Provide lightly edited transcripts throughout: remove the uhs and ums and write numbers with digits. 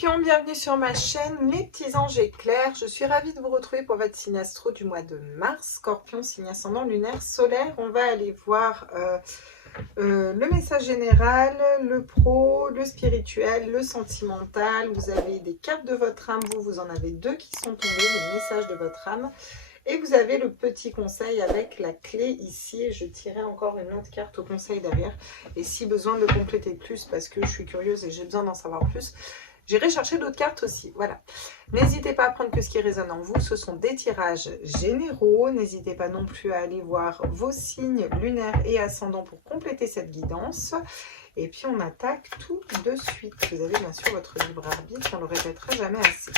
Scorpion, bienvenue sur ma chaîne, mes petits anges éclairs. Je suis ravie de vous retrouver pour votre signe astro du mois de mars. Scorpion, signe ascendant lunaire solaire. On va aller voir le message général, le pro, le spirituel, le sentimental. Vous avez des cartes de votre âme, vous en avez deux qui sont tombées, les messages de votre âme. Et vous avez le petit conseil avec la clé ici. Et je tirerai encore une autre carte au conseil derrière. Et si besoin de compléter plus, parce que je suis curieuse et j'ai besoin d'en savoir plus, j'irai chercher d'autres cartes aussi. Voilà. N'hésitez pas à prendre que ce qui résonne en vous. Ce sont des tirages généraux. N'hésitez pas non plus à aller voir vos signes lunaires et ascendants pour compléter cette guidance. Et puis on attaque tout de suite. Vous avez bien sûr votre libre arbitre. On ne le répétera jamais assez.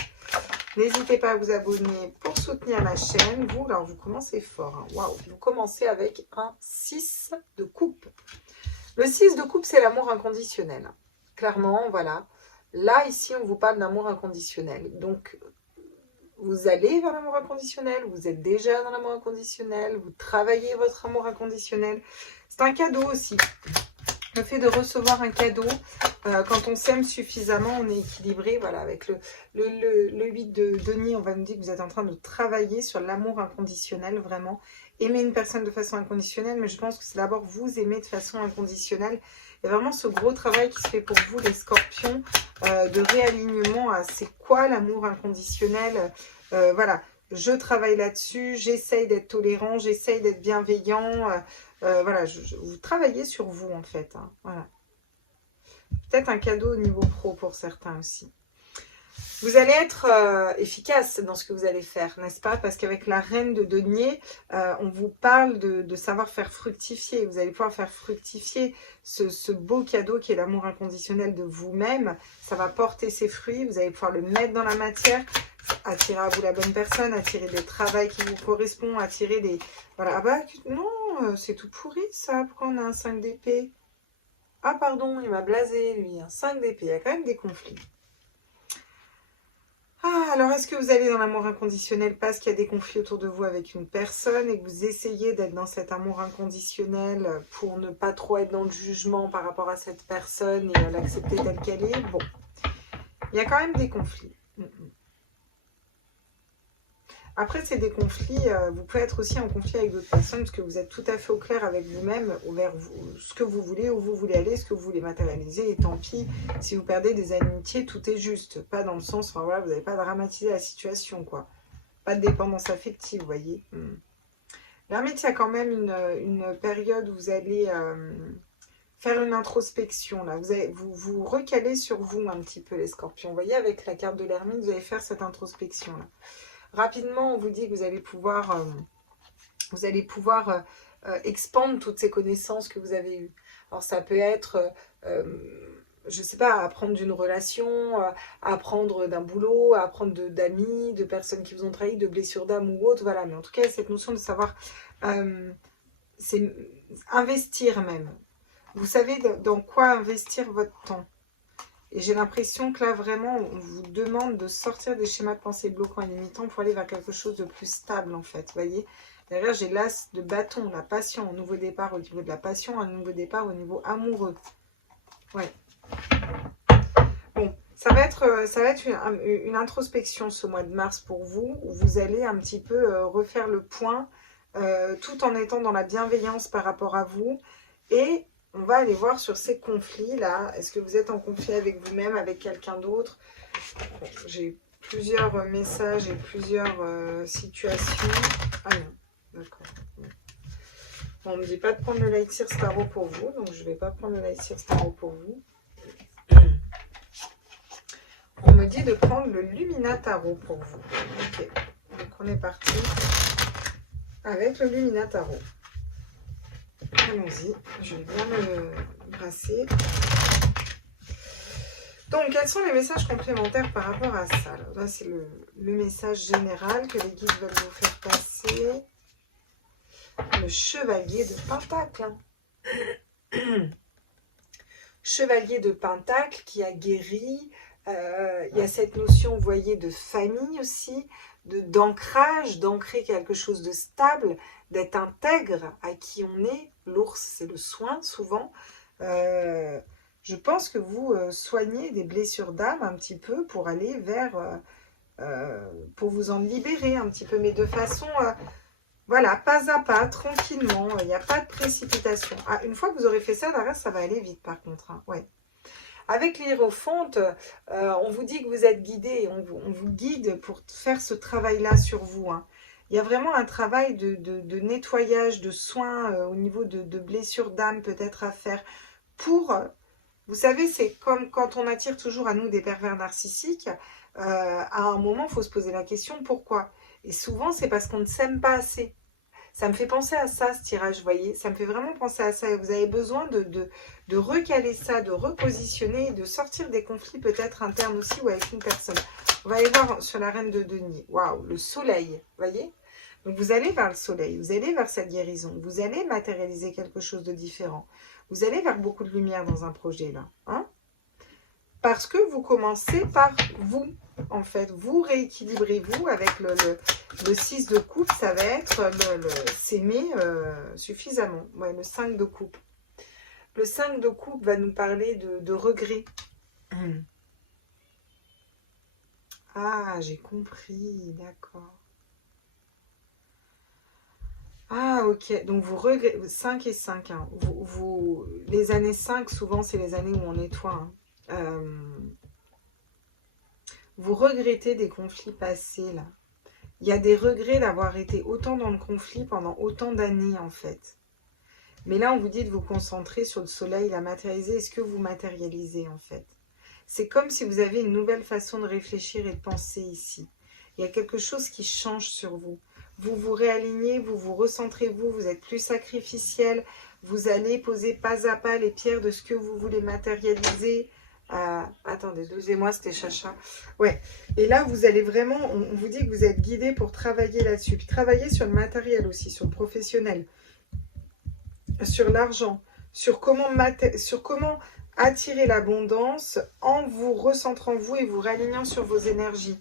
N'hésitez pas à vous abonner pour soutenir la chaîne. Vous, alors vous commencez fort. Hein. Waouh, vous commencez avec un 6 de coupe. Le 6 de coupe, c'est l'amour inconditionnel. Clairement, voilà. Là, ici, on vous parle d'amour inconditionnel. Donc, vous allez vers l'amour inconditionnel. Vous êtes déjà dans l'amour inconditionnel. Vous travaillez votre amour inconditionnel. C'est un cadeau aussi. Le fait de recevoir un cadeau, quand on s'aime suffisamment, on est équilibré. Voilà, avec le 8 de denier, on va nous dire que vous êtes en train de travailler sur l'amour inconditionnel, vraiment. Aimer une personne de façon inconditionnelle, mais je pense que c'est d'abord vous aimer de façon inconditionnelle. Il y a vraiment ce gros travail qui se fait pour vous, les scorpions, de réalignement à c'est quoi l'amour inconditionnel. Voilà, je travaille là-dessus, j'essaye d'être tolérant, j'essaye d'être bienveillant. Voilà, vous travaillez sur vous en fait. Hein, voilà. Peut-être un cadeau au niveau pro pour certains aussi. Vous allez être efficace dans ce que vous allez faire, n'est-ce pas? Parce qu'avec la reine de denier, on vous parle de savoir faire fructifier. Vous allez pouvoir faire fructifier ce beau cadeau qui est l'amour inconditionnel de vous-même. Ça va porter ses fruits, vous allez pouvoir le mettre dans la matière, attirer à vous la bonne personne, attirer des travails qui vous correspondent, attirer des... Voilà, ah bah non, c'est tout pourri ça, pourquoi on a un 5 d'épée? Ah pardon, il m'a blasé lui, un 5 d'épée, il y a quand même des conflits. Ah, alors est-ce que vous allez dans l'amour inconditionnel parce qu'il y a des conflits autour de vous avec une personne et que vous essayez d'être dans cet amour inconditionnel pour ne pas trop être dans le jugement par rapport à cette personne et l'accepter telle qu'elle est? Bon, il y a quand même des conflits. Après, c'est des conflits, vous pouvez être aussi en conflit avec d'autres personnes parce que vous êtes tout à fait au clair avec vous-même, vers vous, ce que vous voulez, où vous voulez aller, ce que vous voulez matérialiser. Et tant pis, si vous perdez des amitiés, tout est juste. Pas dans le sens, enfin voilà, vous n'avez pas dramatisé la situation, quoi. Pas de dépendance affective, vous voyez. L'ermite, il y a quand même une période où vous allez faire une introspection, là. Vous recalez sur vous un petit peu, les scorpions. Vous voyez, avec la carte de l'ermite, vous allez faire cette introspection-là. Rapidement, on vous dit que vous allez pouvoir expandre toutes ces connaissances que vous avez eues. Alors, ça peut être, je ne sais pas, apprendre d'une relation, apprendre d'un boulot, apprendre d'amis, de personnes qui vous ont trahi, de blessures d'âme ou autre. Voilà, mais en tout cas, cette notion de savoir, c'est investir même. Vous savez dans quoi investir votre temps. Et j'ai l'impression que là, vraiment, on vous demande de sortir des schémas de pensée bloquants et limitants pour aller vers quelque chose de plus stable, en fait. Vous voyez, derrière, j'ai l'as de bâton, la passion, un nouveau départ au niveau de la passion, un nouveau départ au niveau amoureux. Ouais. Bon, ça va être une introspection ce mois de mars pour vous, où vous allez un petit peu refaire le point, tout en étant dans la bienveillance par rapport à vous. Et on va aller voir sur ces conflits-là. Est-ce que vous êtes en conflit avec vous-même, avec quelqu'un d'autre? Bon, j'ai plusieurs messages et plusieurs situations. Ah non, d'accord. Bon, on ne me dit pas de prendre le Lightseer Tarot pour vous, donc je ne vais pas prendre le Lightseer Tarot pour vous. On me dit de prendre le Lumina Tarot pour vous. Ok, donc on est parti avec le Lumina Tarot. Allons-y, je vais bien me brasser. Donc, quels sont les messages complémentaires par rapport à ça? Alors, là, c'est le message général que les guides veulent vous faire passer. Le chevalier de Pentacle. Chevalier de Pentacle qui a guéri. Il y a cette notion, vous voyez, de famille aussi, d'ancrage, d'ancrer quelque chose de stable, d'être intègre à qui on est. L'ours, c'est le soin, souvent. Je pense que vous soignez des blessures d'âme un petit peu pour aller vers... pour vous en libérer un petit peu, mais de façon... voilà, pas à pas, tranquillement. Il n'y a pas de précipitation. Ah, une fois que vous aurez fait ça, le reste, ça va aller vite par contre. Hein, ouais. Avec l'hiérophante, on vous dit que vous êtes guidé, on vous guide pour faire ce travail-là sur vous. Hein. Il y a vraiment un travail de nettoyage, de soins au niveau de blessures d'âme peut-être à faire pour... vous savez, c'est comme quand on attire toujours à nous des pervers narcissiques, à un moment, il faut se poser la question pourquoi. Et souvent, c'est parce qu'on ne s'aime pas assez. Ça me fait penser à ça, ce tirage, vous voyez. Ça me fait vraiment penser à ça. Et vous avez besoin de recaler ça, de repositionner, et de sortir des conflits peut-être internes aussi ou avec une personne. On va aller voir sur la reine de denier. Waouh, le soleil, vous voyez. Donc vous allez vers le soleil, vous allez vers cette guérison, vous allez matérialiser quelque chose de différent. Vous allez vers beaucoup de lumière dans un projet là. Hein, parce que vous commencez par vous, en fait. Vous rééquilibrez-vous avec le 6 de coupe, ça va être s'aimer suffisamment. Ouais, le 5 de coupe. Le 5 de coupe va nous parler de regret. Ah, j'ai compris, d'accord. Ah, ok. Donc, vous regrettez... 5 et 5. Hein. Les années 5, souvent, c'est les années où on nettoie. Hein. Vous regrettez des conflits passés, là. Il y a des regrets d'avoir été autant dans le conflit pendant autant d'années, en fait. Mais là, on vous dit de vous concentrer sur le soleil, la matérialiser. Est-ce que vous matérialisez, en fait? C'est comme si vous avez une nouvelle façon de réfléchir et de penser ici. Il y a quelque chose qui change sur vous. Vous vous réalignez, vous vous recentrez, vous êtes plus sacrificiel. Vous allez poser pas à pas les pierres de ce que vous voulez matérialiser. Attendez, excusez-moi, c'était Chacha. Ouais. Et là, vous allez vraiment, on vous dit que vous êtes guidé pour travailler là-dessus. Puis travailler sur le matériel aussi, sur le professionnel, sur l'argent, sur comment attirer l'abondance en vous recentrant vous et vous réalignant sur vos énergies.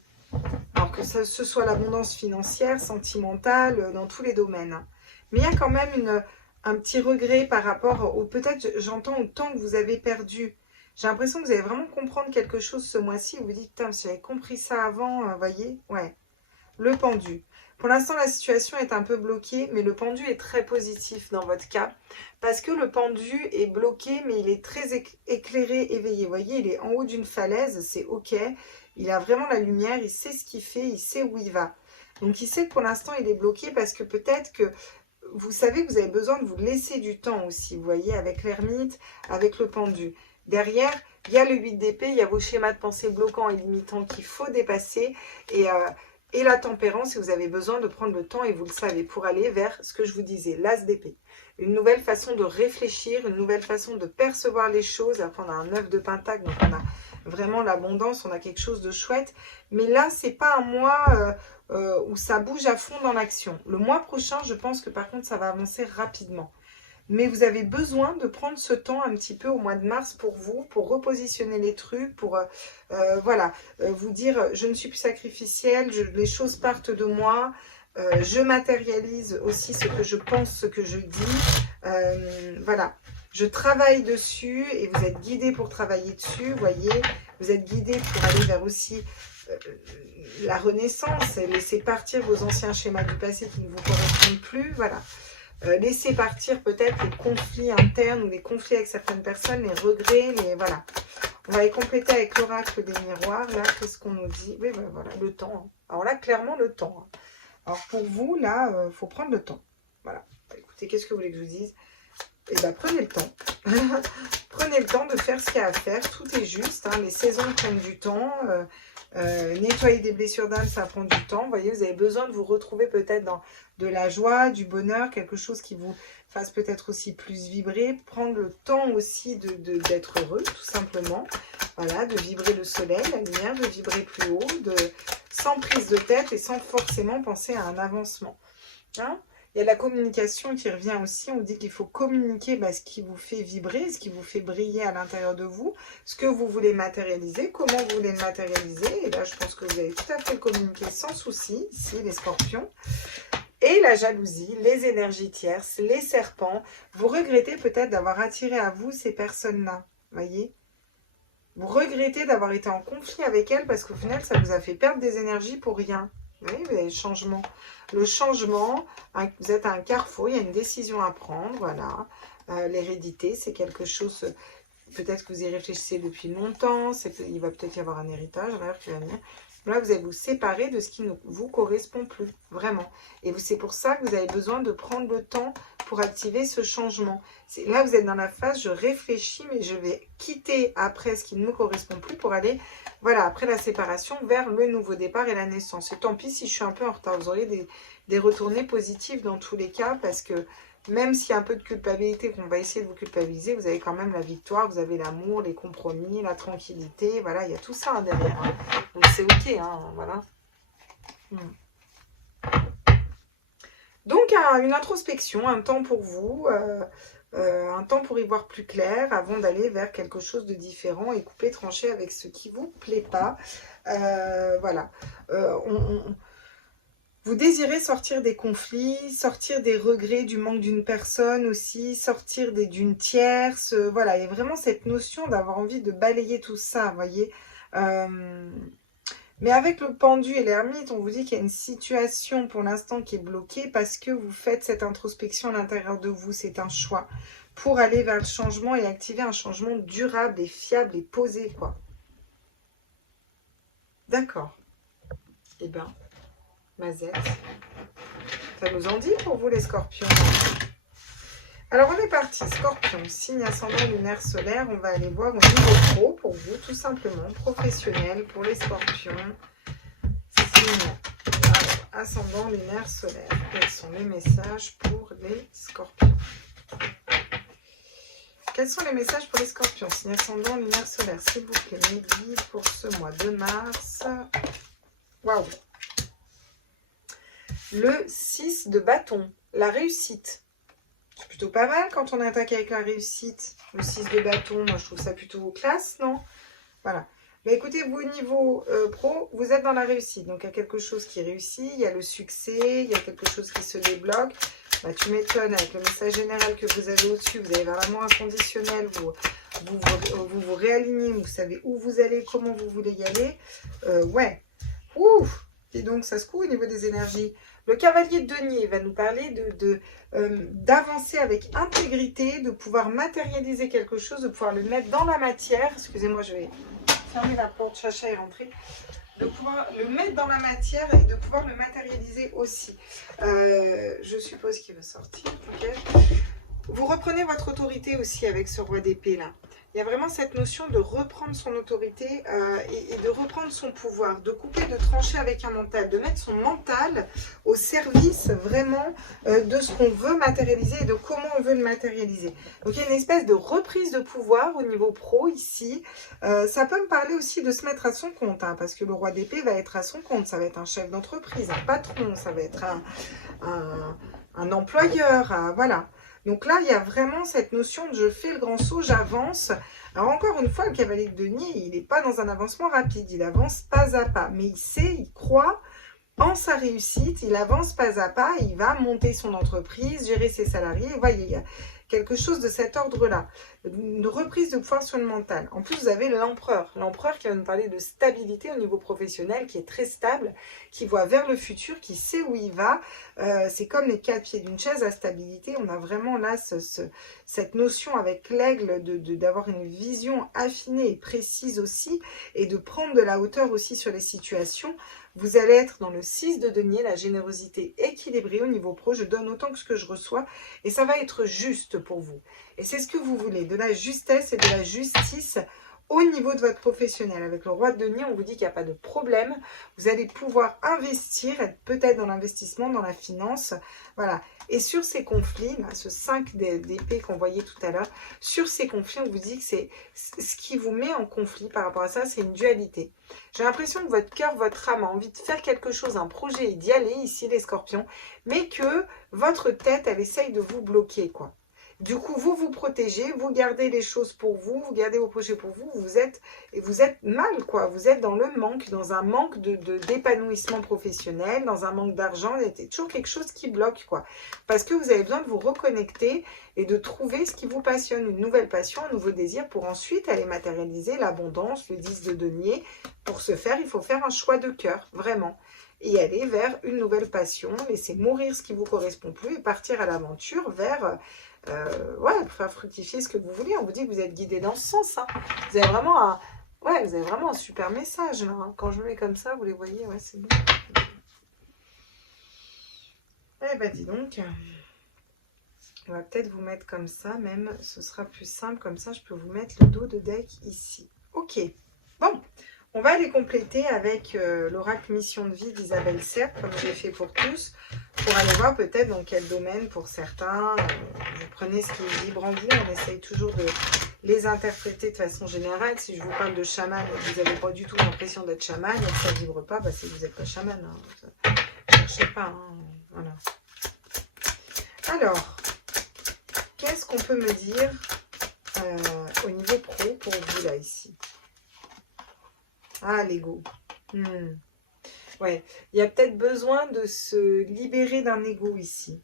Alors que ce soit l'abondance financière, sentimentale, dans tous les domaines. Mais il y a quand même un petit regret par rapport au, peut-être, j'entends, au temps que vous avez perdu. J'ai l'impression que vous allez vraiment comprendre quelque chose ce mois-ci. Vous vous dites, putain, si j'avais compris ça avant, vous voyez, ouais. Le pendu. Pour l'instant, la situation est un peu bloquée, mais le pendu est très positif dans votre cas. Parce que le pendu est bloqué, mais il est très éclairé, éveillé. Vous voyez, il est en haut d'une falaise, c'est OK. Il a vraiment la lumière, il sait ce qu'il fait, il sait où il va. Donc, il sait que pour l'instant, il est bloqué parce que peut-être que vous savez que vous avez besoin de vous laisser du temps aussi. Vous voyez, avec l'ermite, avec le pendu. Derrière, il y a le 8 d'épée, il y a vos schémas de pensée bloquants et limitants qu'il faut dépasser. Et la tempérance, si vous avez besoin de prendre le temps, et vous le savez, pour aller vers ce que je vous disais, l'as d'épée. Une nouvelle façon de réfléchir, une nouvelle façon de percevoir les choses. Après, on a un 9 de pentacle, donc on a vraiment l'abondance, on a quelque chose de chouette. Mais là, c'est pas un mois où ça bouge à fond dans l'action. Le mois prochain, je pense que par contre, ça va avancer rapidement. Mais vous avez besoin de prendre ce temps un petit peu au mois de mars pour vous, pour repositionner les trucs, pour voilà, vous dire je ne suis plus sacrificielle, les choses partent de moi, je matérialise aussi ce que je pense, ce que je dis, voilà. Je travaille dessus et vous êtes guidés pour travailler dessus, vous voyez. Vous êtes guidés pour aller vers aussi la renaissance et laisser partir vos anciens schémas du passé qui ne vous correspondent plus, voilà. Laisser partir peut-être les conflits internes ou les conflits avec certaines personnes, les regrets, les voilà. On va les compléter avec l'oracle des miroirs. Là, qu'est-ce qu'on nous dit? Oui, ben, voilà, le temps. Hein. Alors là, clairement, le temps. Hein. Alors pour vous, là, faut prendre le temps. Voilà. Écoutez, qu'est-ce que vous voulez que je vous dise? Eh bien, prenez le temps. Prenez le temps de faire ce qu'il y a à faire. Tout est juste. Hein. Les saisons prennent du temps. Nettoyer des blessures d'âme, ça prend du temps. Vous voyez, vous avez besoin de vous retrouver peut-être dans de la joie, du bonheur, quelque chose qui vous fasse peut-être aussi plus vibrer. Prendre le temps aussi d'être heureux, tout simplement. Voilà, de vibrer le soleil, la lumière, de vibrer plus haut, sans prise de tête et sans forcément penser à un avancement. Hein? Il y a la communication qui revient aussi. On dit qu'il faut communiquer ce qui vous fait vibrer, ce qui vous fait briller à l'intérieur de vous, ce que vous voulez matérialiser, comment vous voulez le matérialiser. Et là, je pense que vous allez tout à fait le communiquer sans souci, ici, les scorpions. Et la jalousie, les énergies tierces, les serpents. Vous regrettez peut-être d'avoir attiré à vous ces personnes-là. voyez. Vous regrettez d'avoir été en conflit avec elle parce qu'au final, ça vous a fait perdre des énergies pour rien. Vous voyez, vous avez le changement. Le changement, vous êtes à un carrefour, il y a une décision à prendre, voilà. L'hérédité, c'est quelque chose, peut-être que vous y réfléchissez depuis longtemps, il va peut-être y avoir un héritage, qui va venir. Là, vous allez vous séparer de ce qui ne vous correspond plus, vraiment. Et c'est pour ça que vous avez besoin de prendre le temps pour activer ce changement. Là, vous êtes dans la phase, je réfléchis, mais je vais quitter après ce qui ne me correspond plus pour aller, voilà, après la séparation, vers le nouveau départ et la naissance. Et tant pis si je suis un peu en retard, vous aurez des retournées positives dans tous les cas, parce que même s'il y a un peu de culpabilité, qu'on va essayer de vous culpabiliser, vous avez quand même la victoire, vous avez l'amour, les compromis, la tranquillité, voilà, il y a tout ça derrière. Hein. Donc c'est ok, hein, voilà. Donc une introspection, un temps pour vous, un temps pour y voir plus clair avant d'aller vers quelque chose de différent et couper, trancher avec ce qui ne vous plaît pas. Voilà. Vous désirez sortir des conflits, sortir des regrets du manque d'une personne aussi, sortir d'une tierce. Voilà, il y a vraiment cette notion d'avoir envie de balayer tout ça, vous voyez. Mais avec le pendu et l'ermite, on vous dit qu'il y a une situation pour l'instant qui est bloquée parce que vous faites cette introspection à l'intérieur de vous. C'est un choix pour aller vers le changement et activer un changement durable et fiable et posé, quoi. D'accord. Eh bien... Mazette. Ça nous en dit pour vous les scorpions. Alors on est parti, scorpion, signe ascendant lunaire solaire. On va aller voir au niveau pro pour vous, tout simplement, professionnel pour les scorpions. Signe ascendant lunaire solaire. Quels sont les messages pour les scorpions? Quels sont les messages pour les scorpions? Signe ascendant lunaire solaire, s'il vous plaît, mes guides pour ce mois de mars. Waouh! Le 6 de bâton, la réussite. C'est plutôt pas mal quand on attaque avec la réussite. Le 6 de bâton, moi je trouve ça plutôt classe, non? Voilà. Mais écoutez, vous au niveau pro, vous êtes dans la réussite. Donc il y a quelque chose qui réussit, il y a le succès, il y a quelque chose qui se débloque. Bah, tu m'étonnes, avec le message général que vous avez au-dessus, vous allez vers l'amour inconditionnel, vous réalignez, vous savez où vous allez, comment vous voulez y aller. Ouais. Ouf! Et donc ça se coud au niveau des énergies. Le cavalier de denier va nous parler d'avancer avec intégrité, de pouvoir matérialiser quelque chose, de pouvoir le mettre dans la matière. Excusez-moi, je vais fermer la porte, Chacha est rentré. De pouvoir le mettre dans la matière et de pouvoir le matérialiser aussi. Je suppose qu'il va sortir. Okay. Vous reprenez votre autorité aussi avec ce roi d'épée là. Il y a vraiment cette notion de reprendre son autorité et de reprendre son pouvoir, de couper, de trancher avec un mental, de mettre son mental au service vraiment de ce qu'on veut matérialiser et de comment on veut le matérialiser. Donc il y a une espèce de reprise de pouvoir au niveau pro ici. Ça peut me parler aussi de se mettre à son compte, hein, parce que le roi d'épée va être à son compte. Ça va être un chef d'entreprise, un patron, ça va être un employeur, voilà. Donc là, il y a vraiment cette notion de je fais le grand saut, j'avance. Alors encore une fois, le cavalier de denier, il n'est pas dans un avancement rapide, il avance pas à pas. Mais il sait, il croit en sa réussite, il avance pas à pas, il va monter son entreprise, gérer ses salariés. Vous voyez, il y a quelque chose de cet ordre-là. Une reprise de pouvoir sur le mental. En plus, vous avez l'empereur. L'empereur qui va nous parler de stabilité au niveau professionnel, qui est très stable, qui voit vers le futur, qui sait où il va. C'est comme les quatre pieds d'une chaise à stabilité. On a vraiment là cette notion avec l'aigle d'avoir une vision affinée et précise aussi et de prendre de la hauteur aussi sur les situations. Vous allez être dans le 6 de denier, la générosité équilibrée au niveau pro. Je donne autant que ce que je reçois et ça va être juste pour vous. Et c'est ce que vous voulez, de la justesse et de la justice au niveau de votre professionnel. Avec le roi de denier, on vous dit qu'il n'y a pas de problème. Vous allez pouvoir investir, être peut-être dans l'investissement, dans la finance. Voilà. Et sur ces conflits, là, ce 5 d'épée qu'on voyait tout à l'heure, sur ces conflits, on vous dit que c'est ce qui vous met en conflit par rapport à ça, c'est une dualité. J'ai l'impression que votre cœur, votre âme a envie de faire quelque chose, un projet, et d'y aller ici, les scorpions, mais que votre tête, elle essaye de vous bloquer, quoi. Du coup, vous vous protégez, vous gardez les choses pour vous, vous gardez vos projets pour vous, vous êtes mal, quoi. Vous êtes dans le manque, dans un manque d'épanouissement professionnel, dans un manque d'argent. Il y a toujours quelque chose qui bloque, quoi. Parce que vous avez besoin de vous reconnecter et de trouver ce qui vous passionne, une nouvelle passion, un nouveau désir pour ensuite aller matérialiser l'abondance, le 10 de denier. Pour ce faire, il faut faire un choix de cœur, vraiment. Et aller vers une nouvelle passion, laisser mourir ce qui vous correspond plus et partir à l'aventure vers... ouais, pour faire fructifier ce que vous voulez. On vous dit que vous êtes guidé dans ce sens. Hein. Vous avez vraiment un... Ouais, vous avez vraiment un super message. Là, hein. Quand je me mets comme ça, vous les voyez, ouais, c'est bon. Eh ben, dis donc. On va peut-être vous mettre comme ça, même. Ce sera plus simple. Comme ça, je peux vous mettre le dos de deck ici. Ok. Bon. On va les compléter avec l'oracle mission de vie d'Isabelle Serre, comme j'ai fait pour tous, pour aller voir peut-être dans quel domaine pour certains. Vous prenez ce qui est libre en vous, on essaye toujours de les interpréter de façon générale. Si je vous parle de chaman et que vous n'avez pas du tout l'impression d'être chaman et que ça ne vibre pas, bah, c'est que vous n'êtes pas chaman. Hein. Ne cherchez pas. Hein. Voilà. Alors, qu'est-ce qu'on peut me dire au niveau pro pour vous là, ici? Ah, l'ego. Ouais, il y a peut-être besoin de se libérer d'un ego ici.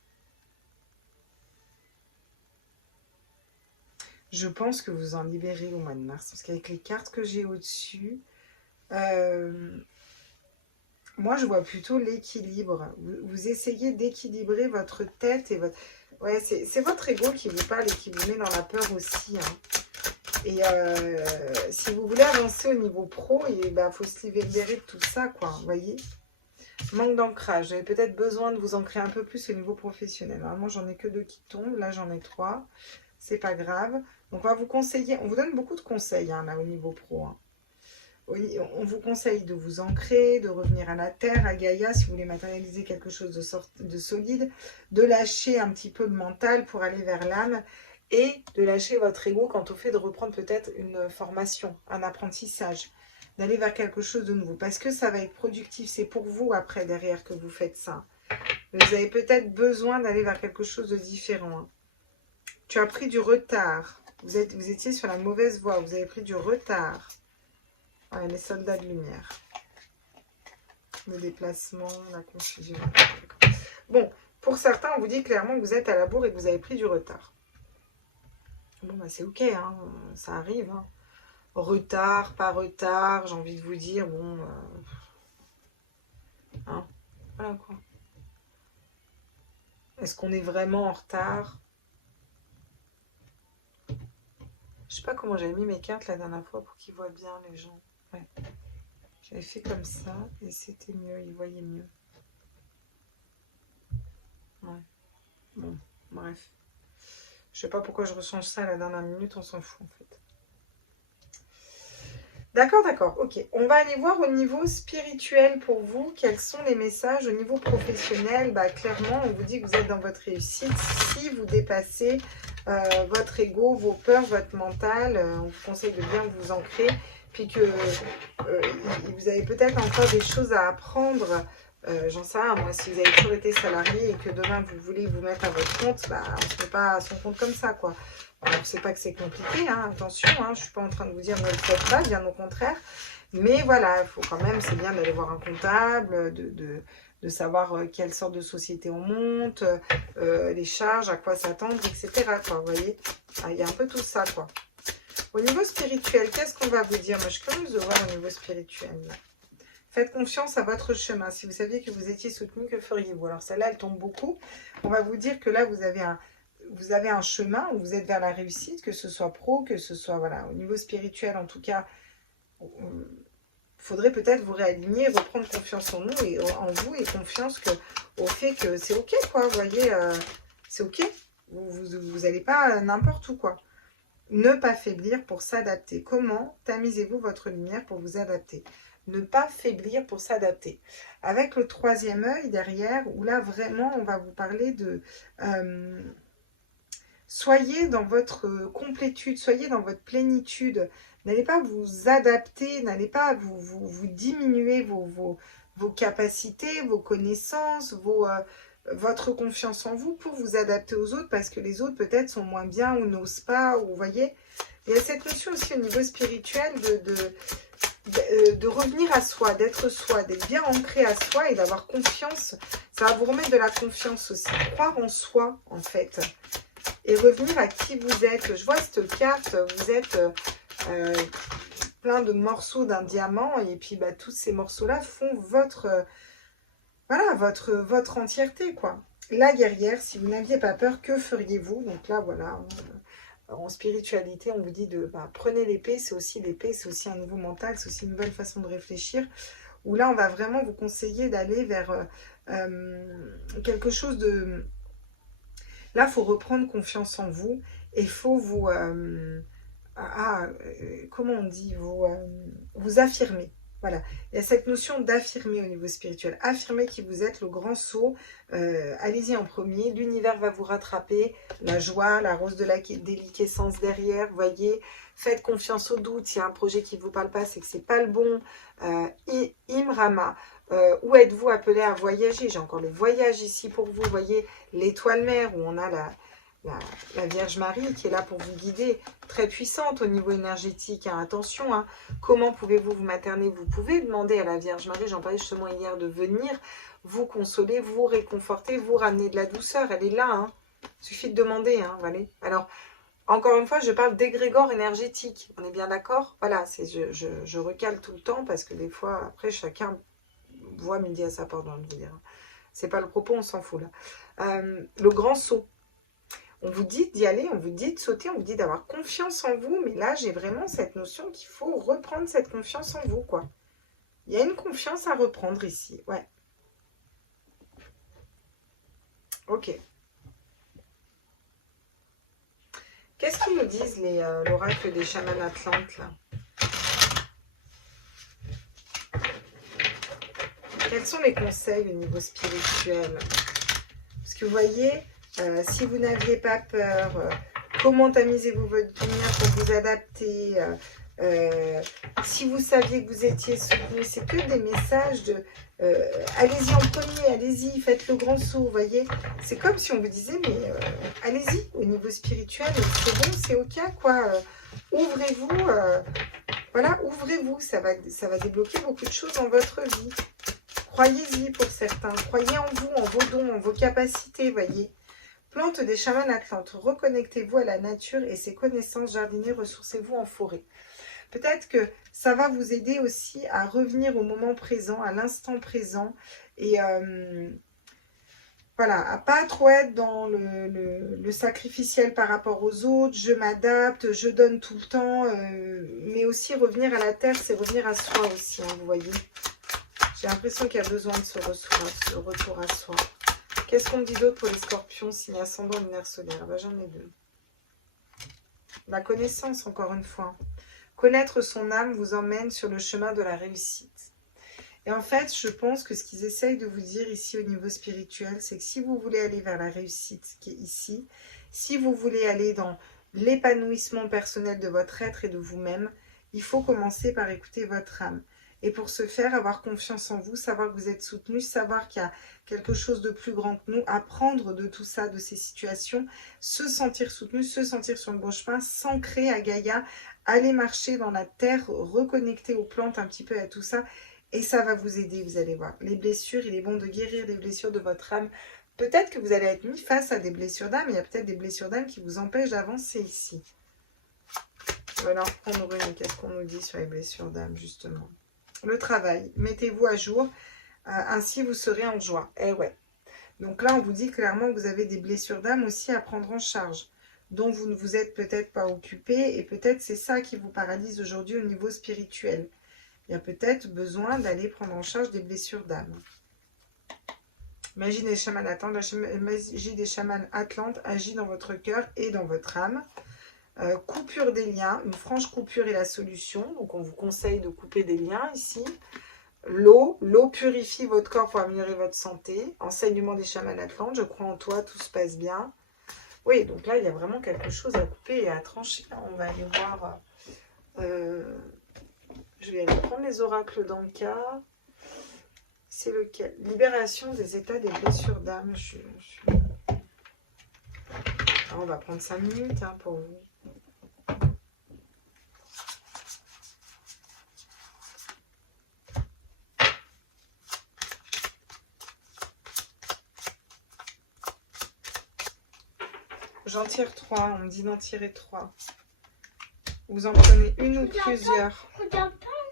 Je pense que vous en libérez au mois de mars. Parce qu'avec les cartes que j'ai au-dessus, moi, je vois plutôt l'équilibre. Vous essayez d'équilibrer votre tête et votre... Ouais, c'est votre ego qui vous parle et qui vous met dans la peur aussi. Hein. Et si vous voulez avancer au niveau pro, il faut se libérer de tout ça, quoi. Vous voyez ? Manque d'ancrage. Vous avez peut-être besoin de vous ancrer un peu plus au niveau professionnel. Normalement, j'en ai que 2 qui tombent. Là, j'en ai 3. C'est pas grave. Donc, on va vous conseiller. On vous donne beaucoup de conseils, hein, là, au niveau pro. Hein. On vous conseille de vous ancrer, de revenir à la terre, à Gaïa, si vous voulez matérialiser quelque chose de solide, de lâcher un petit peu le mental pour aller vers l'âme et de lâcher votre ego quant au fait de reprendre peut-être une formation, un apprentissage, d'aller vers quelque chose de nouveau. Parce que ça va être productif, c'est pour vous après, derrière, que vous faites ça. Vous avez peut-être besoin d'aller vers quelque chose de différent. Hein. Tu as pris du retard. Vous étiez sur la mauvaise voie, vous avez pris du retard. Ouais, les soldats de lumière. Le déplacement, la confusion. Bon, pour certains, on vous dit clairement que vous êtes à la bourre et que vous avez pris du retard. Bon, bah c'est ok, hein, ça arrive. Hein. Retard, pas retard, j'ai envie de vous dire, bon... hein, voilà quoi. Est-ce qu'on est vraiment en retard? Je sais pas comment j'avais mis mes cartes la dernière fois pour qu'ils voient bien les gens. Ouais. J'avais fait comme ça et c'était mieux, ils voyaient mieux. Ouais. Bon, bref. Je sais pas pourquoi je rechange ça à la dernière minute, on s'en fout en fait. D'accord, d'accord, ok. On va aller voir au niveau spirituel pour vous, quels sont les messages au niveau professionnel. Bah, clairement, on vous dit que vous êtes dans votre réussite si vous dépassez votre ego, vos peurs, votre mental. On vous conseille de bien vous ancrer, puis que vous avez peut-être encore des choses à apprendre. J'en sais rien, moi, si vous avez toujours été salarié et que demain vous voulez vous mettre à votre compte, bah, on ne se met pas à son compte comme ça, quoi. Alors, c'est pas que c'est compliqué, hein, attention, hein, je ne suis pas en train de vous dire ne le faites pas, bien au contraire. Mais voilà, il faut quand même, c'est bien d'aller voir un comptable, de savoir quelle sorte de société on monte, les charges, à quoi s'attendre, etc. Quoi, vous voyez, il y a un peu tout ça, quoi. Au niveau spirituel, qu'est-ce qu'on va vous dire? Moi, je suis curieuse de voir au niveau spirituel. Faites confiance à votre chemin. Si vous saviez que vous étiez soutenu, que feriez-vous? Alors, celle-là, elle tombe beaucoup. On va vous dire que là, vous avez un chemin où vous êtes vers la réussite, que ce soit pro, que ce soit, voilà, au niveau spirituel, en tout cas, il faudrait peut-être vous réaligner, reprendre confiance en nous et en vous et confiance au fait que c'est ok, quoi, vous voyez, c'est ok, vous n'allez pas n'importe où, quoi. Ne pas faiblir pour s'adapter. Comment tamisez-vous votre lumière pour vous adapter? Ne pas faiblir pour s'adapter. Avec le troisième œil derrière, où là vraiment on va vous parler de... soyez dans votre complétude, soyez dans votre plénitude. N'allez pas vous adapter, n'allez pas vous diminuer vos capacités, vos connaissances, votre confiance en vous pour vous adapter aux autres, parce que les autres peut-être sont moins bien ou n'osent pas, ou vous voyez. Il y a cette notion aussi au niveau spirituel de revenir à soi, d'être bien ancré à soi et d'avoir confiance. Ça va vous remettre de la confiance aussi, croire en soi en fait, et revenir à qui vous êtes. Je vois cette carte, vous êtes plein de morceaux d'un diamant, et puis bah, tous ces morceaux-là font voilà, votre entièreté, quoi. La guerrière, si vous n'aviez pas peur, que feriez-vous? Donc là, voilà, en spiritualité, on vous dit de prenez l'épée, c'est aussi l'épée, c'est aussi un nouveau mental, c'est aussi une nouvelle façon de réfléchir. Où là, on va vraiment vous conseiller d'aller vers quelque chose de... Là, il faut reprendre confiance en vous et il faut vous... comment on dit? Vous affirmer. Voilà, il y a cette notion d'affirmer au niveau spirituel. Affirmer qui vous êtes, le grand saut. Allez-y en premier, l'univers va vous rattraper. La joie, la rose de la déliquescence derrière, voyez. Faites confiance au doute. S'il y a un projet qui ne vous parle pas, c'est que ce n'est pas le bon. Imrama, où êtes-vous appelé à voyager? J'ai encore le voyage ici pour vous, voyez. L'étoile mère, où on a la Vierge Marie qui est là pour vous guider, très puissante au niveau énergétique. Hein. Attention, hein. Comment pouvez-vous vous materner? Vous pouvez demander à la Vierge Marie, j'en parlais justement hier, de venir vous consoler, vous réconforter, vous ramener de la douceur. Elle est là, hein. Il suffit de demander. Hein. Voilà. Alors, encore une fois, je parle d'égrégore énergétique. On est bien d'accord? Voilà, je recale tout le temps parce que des fois, après, chacun voit midi à sa porte, dans le dire. C'est pas le propos, on s'en fout là. Le grand saut. On vous dit d'y aller, on vous dit de sauter, on vous dit d'avoir confiance en vous. Mais là, j'ai vraiment cette notion qu'il faut reprendre cette confiance en vous, quoi. Il y a une confiance à reprendre ici, ouais. Ok. Qu'est-ce qu'ils nous disent, l'oracle des chamans atlantes, là? Quels sont les conseils au niveau spirituel? Parce que vous voyez... si vous n'aviez pas peur, comment tamisez-vous votre lumière pour vous adapter, si vous saviez que vous étiez soutenu, c'est que des messages de allez-y en premier, allez-y, faites le grand saut, vous voyez. C'est comme si on vous disait, mais allez-y, au niveau spirituel, c'est bon, c'est ok, quoi. Ouvrez-vous, voilà, ouvrez-vous, ça va débloquer beaucoup de choses dans votre vie. Croyez-y pour certains, croyez en vous, en vos dons, en vos capacités, voyez. Plante des chamans atlantes, reconnectez-vous à la nature et ses connaissances jardiniers, ressourcez-vous en forêt. Peut-être que ça va vous aider aussi à revenir au moment présent, à l'instant présent, et voilà, à pas trop être dans le sacrificiel par rapport aux autres, je m'adapte, je donne tout le temps, mais aussi revenir à la terre, c'est revenir à soi aussi, hein, vous voyez. J'ai l'impression qu'il y a besoin de ce retour à soi. Qu'est-ce qu'on me dit d'autre pour les scorpions, signe ascendant lunaire solaire? Ben, j'en ai deux. La connaissance, encore une fois. Connaître son âme vous emmène sur le chemin de la réussite. Et en fait, je pense que ce qu'ils essayent de vous dire ici au niveau spirituel, c'est que si vous voulez aller vers la réussite qui est ici, si vous voulez aller dans l'épanouissement personnel de votre être et de vous-même, il faut commencer par écouter votre âme. Et pour ce faire, avoir confiance en vous, savoir que vous êtes soutenu, savoir qu'il y a quelque chose de plus grand que nous, apprendre de tout ça, de ces situations, se sentir soutenu, se sentir sur le bon chemin, s'ancrer à Gaïa, aller marcher dans la terre, reconnecter aux plantes un petit peu à tout ça. Et ça va vous aider, vous allez voir. Les blessures, il est bon de guérir les blessures de votre âme. Peut-être que vous allez être mis face à des blessures d'âme. Il y a peut-être des blessures d'âme qui vous empêchent d'avancer ici. Voilà, on prend une. Qu'est-ce qu'on nous dit sur les blessures d'âme, justement? Le travail, mettez-vous à jour, ainsi vous serez en joie. Eh ouais. Donc là, on vous dit clairement que vous avez des blessures d'âme aussi à prendre en charge, dont vous ne vous êtes peut-être pas occupé, et peut-être c'est ça qui vous paralyse aujourd'hui au niveau spirituel. Il y a peut-être besoin d'aller prendre en charge des blessures d'âme. Magie des chamans atlantes, la magie des chamans atlantes agit dans votre cœur et dans votre âme. Coupure des liens, une franche coupure est la solution. Donc on vous conseille de couper des liens ici. L'eau purifie votre corps pour améliorer votre santé. Enseignement des chamans atlantes, je crois en toi, tout se passe bien. Oui, donc là il y a vraiment quelque chose à couper et à trancher. On va aller voir. Je vais aller prendre les oracles dans le cas. C'est lequel? Libération des états des blessures d'âme. On va prendre 5 minutes hein, pour vous. J'en tire 3, on me dit d'en tirer 3. Vous en prenez une ou plusieurs.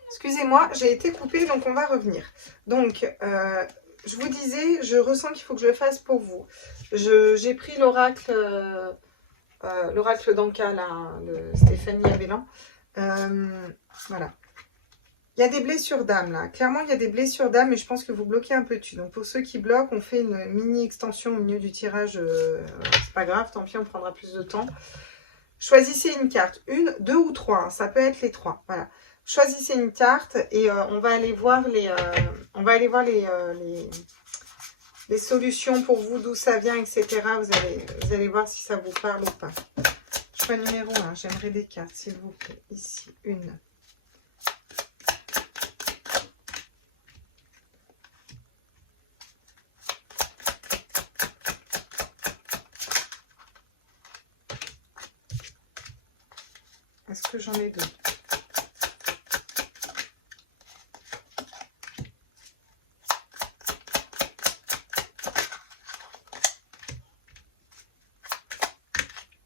Excusez-moi, j'ai été coupée, donc on va revenir. Donc, je vous disais, je ressens qu'il faut que je le fasse pour vous. J'ai pris l'oracle d'Anka, là, de Stéphanie Avellan. Voilà. Il y a des blessures d'âme, là. Clairement, il y a des blessures d'âme, et je pense que vous bloquez un peu dessus. Donc, pour ceux qui bloquent, on fait une mini-extension au milieu du tirage. C'est pas grave, tant pis, on prendra plus de temps. Choisissez une carte. 1, 2 ou 3. Hein, ça peut être les 3. Voilà. Choisissez une carte et on va aller voir les solutions pour vous, d'où ça vient, etc. Vous allez voir si ça vous parle ou pas. Choix numéro 1. J'aimerais des cartes, s'il vous plaît. Ici, une. Est-ce que j'en ai 2?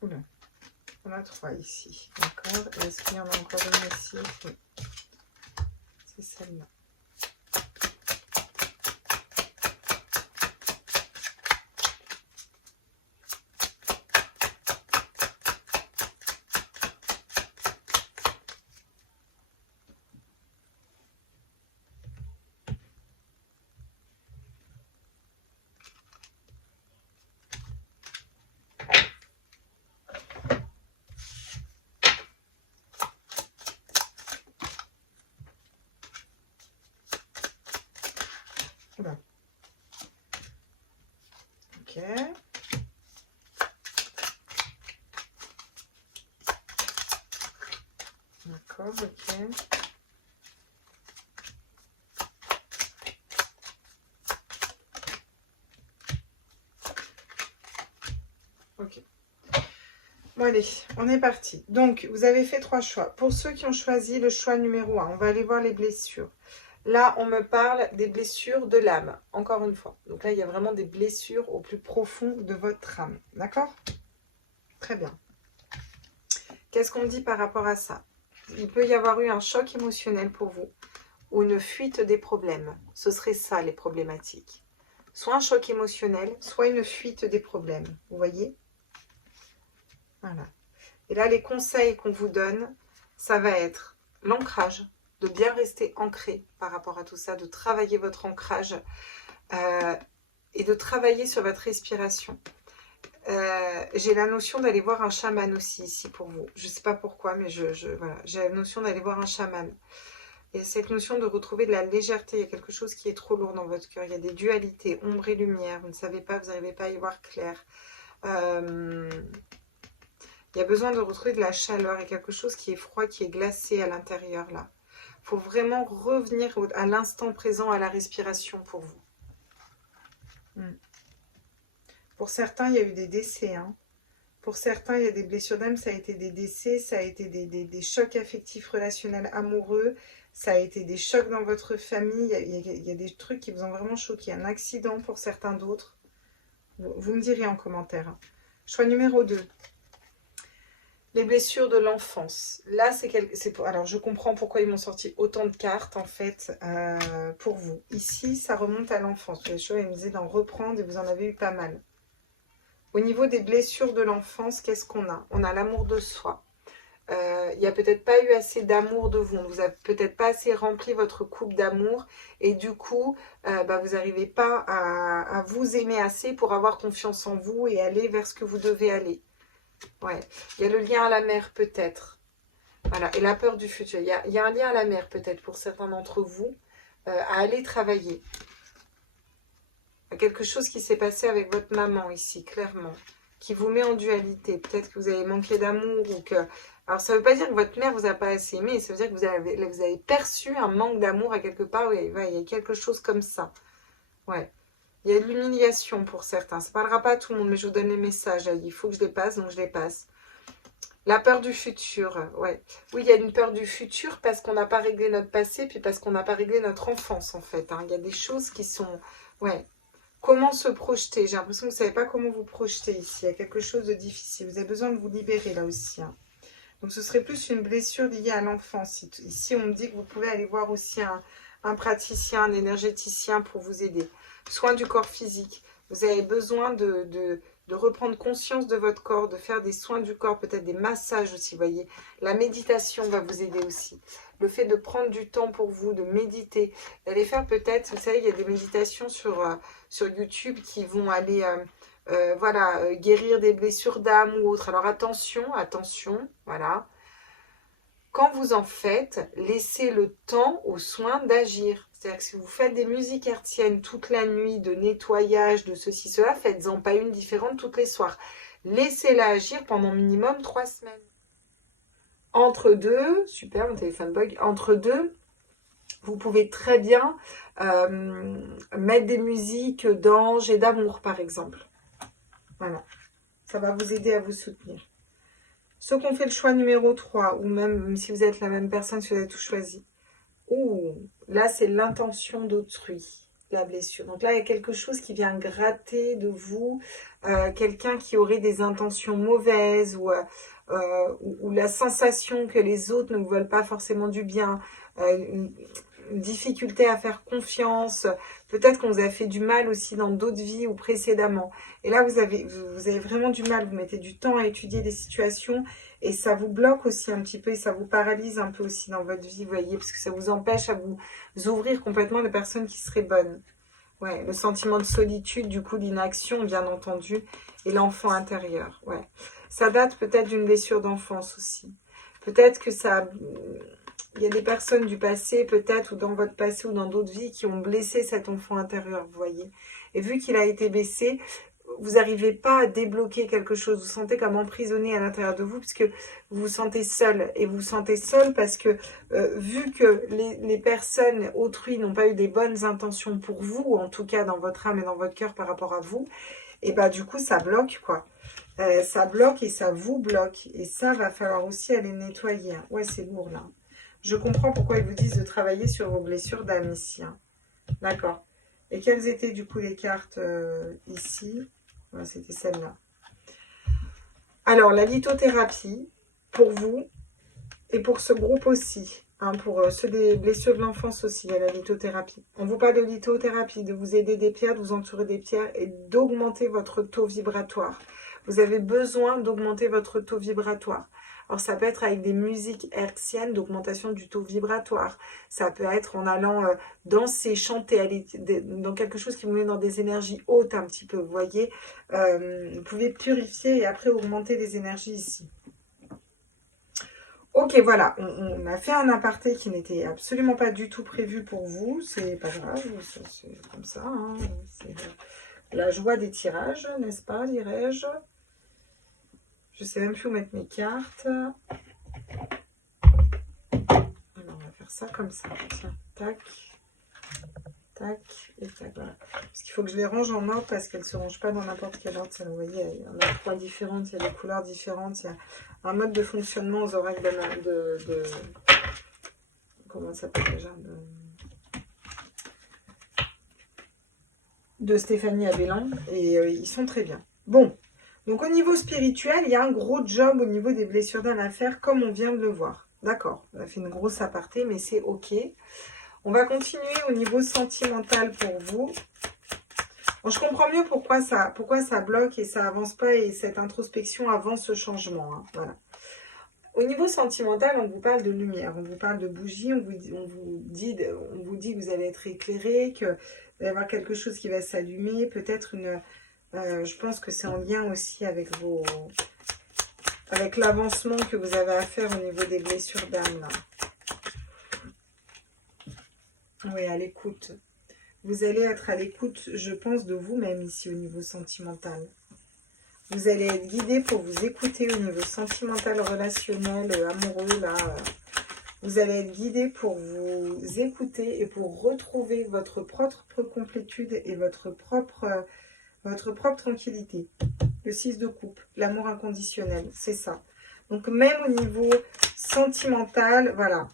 Oula, on a 3 ici, d'accord. Est-ce qu'il y en a encore une ici? Oui. C'est celle-là. Oula. Ok. D'accord, ok. Ok. Bon allez, on est parti. Donc, vous avez fait 3 choix. Pour ceux qui ont choisi le choix numéro 1, on va aller voir les blessures. Là, on me parle des blessures de l'âme, encore une fois. Donc là, il y a vraiment des blessures au plus profond de votre âme. D'accord? Très bien. Qu'est-ce qu'on me dit par rapport à ça? Il peut y avoir eu un choc émotionnel pour vous ou une fuite des problèmes. Ce serait ça, les problématiques. Soit un choc émotionnel, soit une fuite des problèmes. Vous voyez? Voilà. Et là, les conseils qu'on vous donne, ça va être l'ancrage, de bien rester ancré par rapport à tout ça, de travailler votre ancrage et de travailler sur votre respiration. J'ai la notion d'aller voir un chaman aussi ici pour vous. Je ne sais pas pourquoi, mais voilà, j'ai la notion d'aller voir un chaman. Et cette notion de retrouver de la légèreté, il y a quelque chose qui est trop lourd dans votre cœur. Il y a des dualités, ombre et lumière. Vous ne savez pas, vous n'arrivez pas à y voir clair. Il y a besoin de retrouver de la chaleur et quelque chose qui est froid, qui est glacé à l'intérieur là. Il faut vraiment revenir à l'instant présent, à la respiration pour vous. Pour certains, il y a eu des décès. Hein. Pour certains, il y a des blessures d'âme, ça a été des décès, ça a été des chocs affectifs relationnels amoureux, ça a été des chocs dans votre famille. Il y a des trucs qui vous ont vraiment choqué. Un accident pour certains d'autres. Vous me direz en commentaire. Hein. Choix numéro 2. Les blessures de l'enfance. Là, alors, je comprends pourquoi ils m'ont sorti autant de cartes, en fait, pour vous. Ici, ça remonte à l'enfance. Les choses, ils me disaient d'en reprendre et vous en avez eu pas mal. Au niveau des blessures de l'enfance, qu'est-ce qu'on a? On a l'amour de soi. Il n'y a peut-être pas eu assez d'amour de vous. On ne vous a peut-être pas assez rempli votre coupe d'amour. Et du coup, vous n'arrivez pas à vous aimer assez pour avoir confiance en vous et aller vers ce que vous devez aller. Ouais, il y a le lien à la mer peut-être. Voilà, et la peur du futur. Il y a un lien à la mer peut-être pour certains d'entre vous à aller travailler. Il y a quelque chose qui s'est passé avec votre maman ici, clairement, qui vous met en dualité. Peut-être que vous avez manqué d'amour ou que... Alors, ça ne veut pas dire que votre mère vous a pas assez aimé, ça veut dire que vous avez perçu un manque d'amour à quelque part. Il y a quelque chose comme ça. Ouais. Il y a de l'humiliation pour certains. Ça ne parlera pas à tout le monde, mais je vous donne les messages. Il faut que je les passe, donc je les passe. La peur du futur, ouais. Oui, il y a une peur du futur parce qu'on n'a pas réglé notre passé, puis parce qu'on n'a pas réglé notre enfance, en fait. Hein. Il y a des choses qui sont... Ouais. Comment se projeter? J'ai l'impression que vous ne savez pas comment vous projeter ici. Il y a quelque chose de difficile. Vous avez besoin de vous libérer, là aussi. Hein. Donc, ce serait plus une blessure liée à l'enfance. Ici, on me dit que vous pouvez aller voir aussi un praticien, un énergéticien pour vous aider. Soins du corps physique. Vous avez besoin de reprendre conscience de votre corps, de faire des soins du corps, peut-être des massages aussi, vous voyez. La méditation va vous aider aussi. Le fait de prendre du temps pour vous, de méditer, d'aller faire peut-être, vous savez, il y a des méditations sur YouTube qui vont aller... voilà, guérir des blessures d'âme ou autre. Alors attention, attention, voilà. Quand vous en faites, laissez le temps aux soins d'agir. C'est-à-dire que si vous faites des musiques hertziennes toute la nuit, de nettoyage, de ceci, cela, faites-en pas une différente toutes les soirs. Laissez-la agir pendant minimum 3 semaines. Entre deux, super, mon téléphone bug, entre deux, vous pouvez très bien mettre des musiques d'ange et d'amour, par exemple. Voilà, ça va vous aider à vous soutenir. Ceux qui ont fait le choix numéro 3, ou même si vous êtes la même personne, si vous avez tout choisi. Ouh, là, c'est l'intention d'autrui, la blessure. Donc là, il y a quelque chose qui vient gratter de vous, quelqu'un qui aurait des intentions mauvaises, ou la sensation que les autres ne vous veulent pas forcément du bien, une difficulté à faire confiance, peut-être qu'on vous a fait du mal aussi dans d'autres vies ou précédemment. Et là, vous avez vraiment du mal, vous mettez du temps à étudier des situations et ça vous bloque aussi un petit peu et ça vous paralyse un peu aussi dans votre vie, vous voyez, parce que ça vous empêche à vous ouvrir complètement de personnes qui seraient bonnes. Ouais, le sentiment de solitude, du coup, l'inaction, bien entendu, et l'enfant intérieur, ouais. Ça date peut-être d'une blessure d'enfance aussi. Peut-être que ça... Il y a des personnes du passé, peut-être, ou dans votre passé, ou dans d'autres vies, qui ont blessé cet enfant intérieur, vous voyez. Et vu qu'il a été blessé, vous n'arrivez pas à débloquer quelque chose. Vous sentez comme emprisonné à l'intérieur de vous, puisque vous vous sentez seul. Et vous vous sentez seul parce que, vu que les personnes autrui n'ont pas eu des bonnes intentions pour vous, ou en tout cas dans votre âme et dans votre cœur par rapport à vous, et bah du coup, ça bloque, quoi. Ça bloque et ça vous bloque. Et ça, va falloir aussi aller nettoyer. Hein. Ouais, c'est lourd, là. Je comprends pourquoi ils vous disent de travailler sur vos blessures d'âme ici. Hein. D'accord. Et quelles étaient du coup les cartes ici? Ouais, c'était celle-là. Alors, la lithothérapie, pour vous, et pour ce groupe aussi, hein, pour ceux des blessures de l'enfance aussi, il y a la lithothérapie. On vous parle de lithothérapie, de vous aider des pierres, de vous entourer des pierres et d'augmenter votre taux vibratoire. Vous avez besoin d'augmenter votre taux vibratoire. Alors, ça peut être avec des musiques hertziennes d'augmentation du taux vibratoire. Ça peut être en allant danser, chanter, aller dans quelque chose qui vous met dans des énergies hautes un petit peu, vous voyez. Vous pouvez purifier et après augmenter les énergies ici. Ok, voilà, on a fait un aparté qui n'était absolument pas du tout prévu pour vous. C'est pas grave, c'est comme ça. Hein. C'est la joie des tirages, n'est-ce pas, dirais-je. Je sais même plus où mettre mes cartes. Alors, on va faire ça comme ça. Tiens, tac, tac et tac. Voilà. Parce qu'il faut que je les range en ordre parce qu'elles ne se rangent pas dans n'importe quel ordre. Vous voyez, il y en a 3 différentes, il y a des couleurs différentes, il y a un mode de fonctionnement aux oracles de comment ça s'appelle déjà de Stéphanie Abellan. Et ils sont très bien. Bon. Donc, au niveau spirituel, il y a un gros job au niveau des blessures d'âme à faire, comme on vient de le voir. D'accord, on a fait une grosse aparté, mais c'est OK. On va continuer au niveau sentimental pour vous. Bon, je comprends mieux pourquoi ça bloque et ça avance pas et cette introspection avant ce changement. Hein, voilà. Au niveau sentimental, on vous parle de lumière, on vous parle de bougies, on vous dit que vous allez être éclairé, qu'il va y avoir quelque chose qui va s'allumer, peut-être une... je pense que c'est en lien aussi avec l'avancement que vous avez à faire au niveau des blessures d'âme. Oui, à l'écoute. Vous allez être à l'écoute, je pense, de vous-même ici au niveau sentimental. Vous allez être guidé pour vous écouter au niveau sentimental, relationnel, amoureux, là. Vous allez être guidé pour vous écouter et pour retrouver votre propre complétude et votre propre tranquillité. Le 6 de coupe, l'amour inconditionnel, c'est ça. Donc même au niveau sentimental, voilà,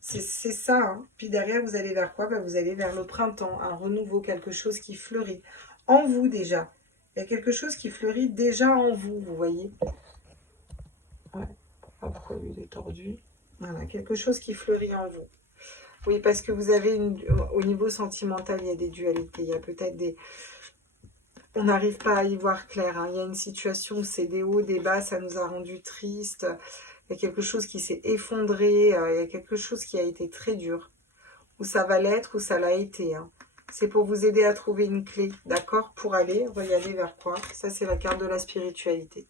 c'est ça. Hein. Puis derrière, vous allez vers quoi? Bah, vous allez vers le printemps, un renouveau, quelque chose qui fleurit en vous déjà. Il y a quelque chose qui fleurit déjà en vous, vous voyez. Ouais, pourquoi lui il est tordu. Voilà, quelque chose qui fleurit en vous. Oui, parce que vous avez, au niveau sentimental, il y a des dualités. Il y a peut-être des... On n'arrive pas à y voir clair. Hein. Il y a une situation où c'est des hauts, des bas, ça nous a rendu tristes. Il y a quelque chose qui s'est effondré. Il y a quelque chose qui a été très dur. Ou ça va l'être, ou ça l'a été. Hein. C'est pour vous aider à trouver une clé, d'accord? Pour aller, regardez vers quoi? Ça, c'est la carte de la spiritualité.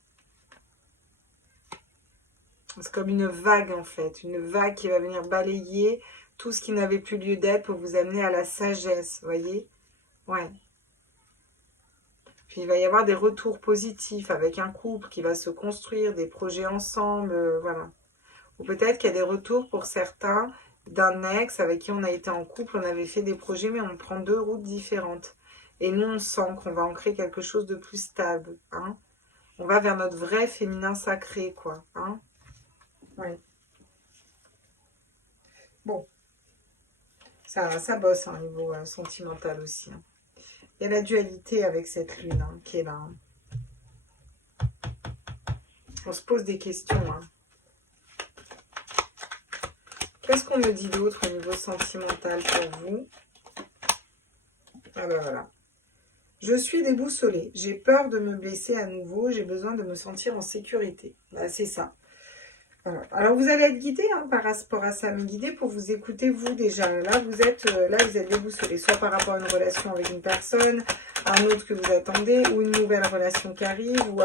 C'est comme une vague, en fait. Une vague qui va venir balayer tout ce qui n'avait plus lieu d'être pour vous amener à la sagesse, voyez? Ouais. Puis il va y avoir des retours positifs avec un couple qui va se construire, des projets ensemble, voilà. Ou peut-être qu'il y a des retours pour certains d'un ex avec qui on a été en couple, on avait fait des projets, mais on prend deux routes différentes. Et nous, on sent qu'on va ancrer quelque chose de plus stable. Hein. On va vers notre vrai féminin sacré, quoi. Hein. Ouais. Bon. Ça bosse au niveau sentimental aussi. Hein. Il y a la dualité avec cette lune hein, qui est là. Hein. On se pose des questions. Hein. Qu'est-ce qu'on me dit d'autre au niveau sentimental pour vous? Ah ben voilà. Je suis déboussolée. J'ai peur de me blesser à nouveau. J'ai besoin de me sentir en sécurité. Ben, c'est ça. Voilà. Alors, vous allez être guidé hein, par rapport à ça. Me guider pour vous écouter, vous, déjà. Là, vous êtes déboussolé. Soit par rapport à une relation avec une personne, un autre que vous attendez, ou une nouvelle relation qui arrive, ou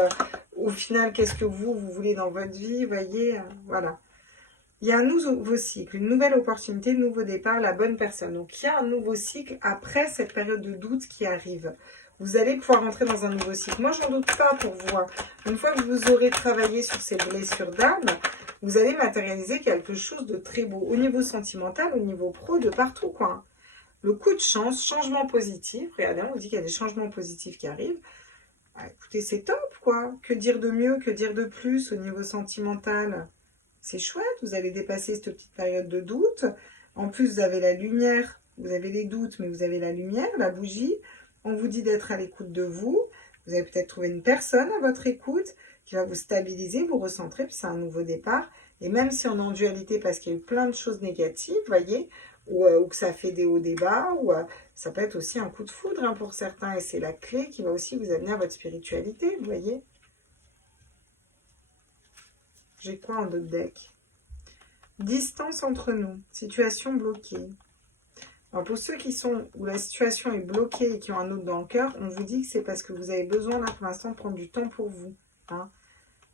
au final, qu'est-ce que vous voulez dans votre vie, voyez, voilà. Il y a un nouveau cycle, une nouvelle opportunité, un nouveau départ, la bonne personne. Donc, il y a un nouveau cycle après cette période de doute qui arrive. Vous allez pouvoir rentrer dans un nouveau cycle. Moi, j'en doute pas pour vous. Hein. Une fois que vous aurez travaillé sur ces blessures d'âme, vous allez matérialiser quelque chose de très beau. Au niveau sentimental, au niveau pro, de partout, quoi. Le coup de chance, changement positif. Regardez, on dit qu'il y a des changements positifs qui arrivent. Ah, écoutez, c'est top, quoi. Que dire de mieux, que dire de plus au niveau sentimental? C'est chouette, vous allez dépasser cette petite période de doute. En plus, vous avez la lumière, vous avez les doutes, mais vous avez la lumière, la bougie. On vous dit d'être à l'écoute de vous. Vous allez peut-être trouver une personne à votre écoute qui va vous stabiliser, vous recentrer, puis c'est un nouveau départ. Et même si on est en dualité parce qu'il y a eu plein de choses négatives, voyez, ou que ça fait des hauts, des bas, ou ça peut être aussi un coup de foudre hein, pour certains. Et c'est la clé qui va aussi vous amener à votre spiritualité, vous voyez. J'ai quoi en d'autres deck? Distance entre nous, situation bloquée. Alors pour ceux qui sont où la situation est bloquée et qui ont un autre dans le cœur, on vous dit que c'est parce que vous avez besoin là pour l'instant de prendre du temps pour vous. Hein.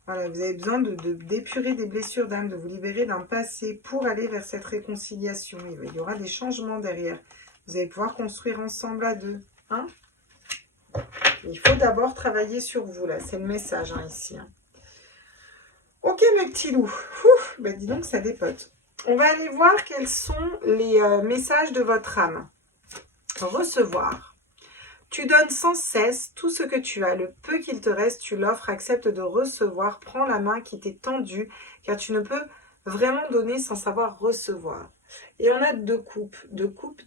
Voilà, vous avez besoin d'épurer des blessures d'âme, de vous libérer d'un passé pour aller vers cette réconciliation. Il y aura des changements derrière. Vous allez pouvoir construire ensemble à deux. Hein. Il faut d'abord travailler sur vous là, c'est le message hein, ici. Hein. Ok mes petits loups, bah dis donc ça dépote. On va aller voir quels sont les messages de votre âme. Recevoir. Tu donnes sans cesse tout ce que tu as, le peu qu'il te reste, tu l'offres, accepte de recevoir, prends la main qui t'est tendue, car tu ne peux vraiment donner sans savoir recevoir. Et on a deux coupes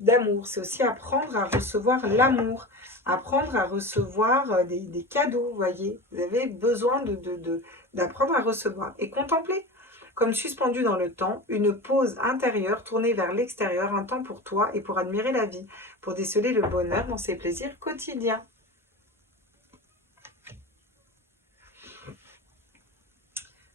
d'amour. C'est aussi apprendre à recevoir l'amour, apprendre à recevoir des cadeaux, vous voyez. Vous avez besoin d'apprendre à recevoir et contempler. Comme suspendu dans le temps, une pause intérieure tournée vers l'extérieur, un temps pour toi et pour admirer la vie, pour déceler le bonheur dans ses plaisirs quotidiens.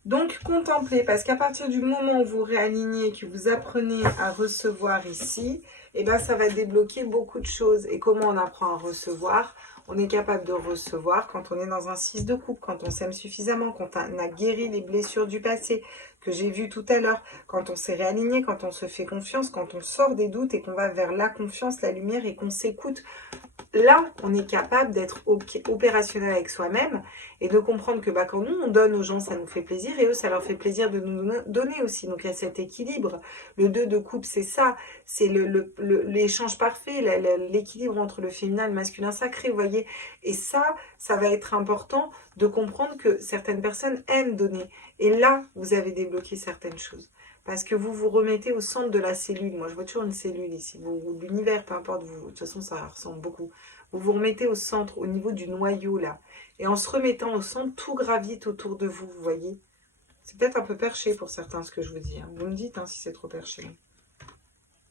Donc, contemplez, parce qu'à partir du moment où vous réalignez, que vous apprenez à recevoir ici, eh ben, ça va débloquer beaucoup de choses. Et comment on apprend à recevoir? On est capable de recevoir quand on est dans un 6 de coupe, quand on s'aime suffisamment, quand on a guéri les blessures du passé, que j'ai vu tout à l'heure, quand on s'est réaligné, quand on se fait confiance, quand on sort des doutes et qu'on va vers la confiance, la lumière et qu'on s'écoute. là, on est capable d'être opérationnel avec soi-même et de comprendre que quand nous, on donne aux gens, ça nous fait plaisir et eux, ça leur fait plaisir de nous donner aussi. Donc, il y a cet équilibre. Le 2 de coupe, c'est ça. C'est l'échange parfait, l'équilibre entre le féminin et le masculin sacré, vous voyez. Et ça va être important de comprendre que certaines personnes aiment donner. Et là, vous avez débloqué certaines choses. Parce que vous vous remettez au centre de la cellule. Moi, je vois toujours une cellule ici. L'univers, peu importe. De toute façon, ça ressemble beaucoup. Vous vous remettez au centre, au niveau du noyau, là. Et en se remettant au centre, tout gravite autour de vous, vous voyez. C'est peut-être un peu perché pour certains, ce que je vous dis. Vous me dites si c'est trop perché.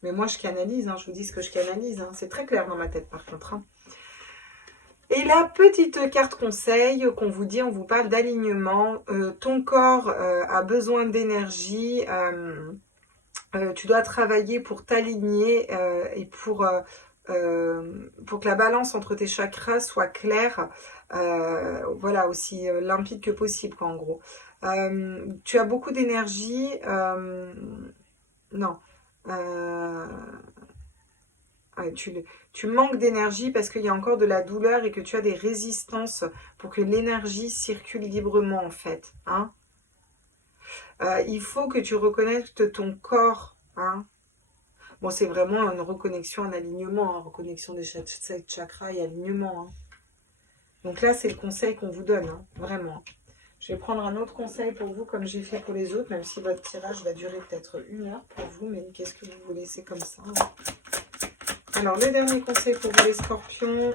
Mais moi, je canalise. Je vous dis ce que je canalise. C'est très clair dans ma tête, par contre. Et la petite carte conseil qu'on vous dit, on vous parle d'alignement. Ton corps a besoin d'énergie. Tu dois travailler pour t'aligner et pour que la balance entre tes chakras soit claire. Voilà, aussi limpide que possible, quoi, en gros. Tu as beaucoup d'énergie. Non. Tu manques d'énergie parce qu'il y a encore de la douleur et que tu as des résistances pour que l'énergie circule librement, en fait. Il faut que tu reconnectes ton corps. Bon, c'est vraiment une reconnexion, un alignement, reconnexion des 7 chakras et alignement. Donc là, c'est le conseil qu'on vous donne, vraiment. Je vais prendre un autre conseil pour vous, comme j'ai fait pour les autres, même si votre tirage va durer peut-être 1 heure pour vous, mais qu'est-ce que vous voulez laisser comme ça? Alors, le dernier conseil pour vous, les scorpions.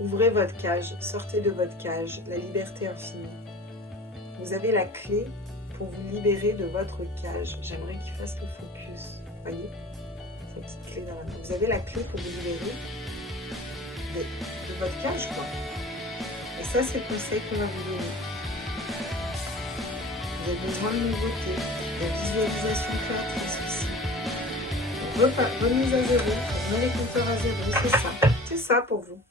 Ouvrez votre cage, sortez de votre cage, la liberté infinie. Vous avez la clé pour vous libérer de votre cage. J'aimerais qu'il fasse le focus. Voyez, cette petite clé dans la main. Vous avez la clé pour vous libérer de votre cage, quoi. Et ça, c'est le conseil qu'on va vous donner. Vous avez besoin de nouveauté, de visualisation créatrice aussi. Remise à zéro, remis les compteurs à zéro, c'est ça. C'est ça pour vous.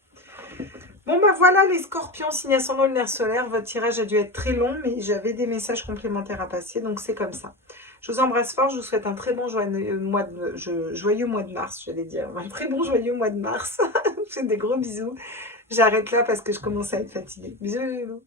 Bon, voilà les scorpions, signe ascendant lunaire solaire. Votre tirage a dû être très long, mais j'avais des messages complémentaires à passer, donc c'est comme ça. Je vous embrasse fort, je vous souhaite un très bon joyeux mois de mars, j'allais dire. Un très bon joyeux mois de mars. Je vous fais des gros bisous. J'arrête là parce que je commence à être fatiguée. Bisous.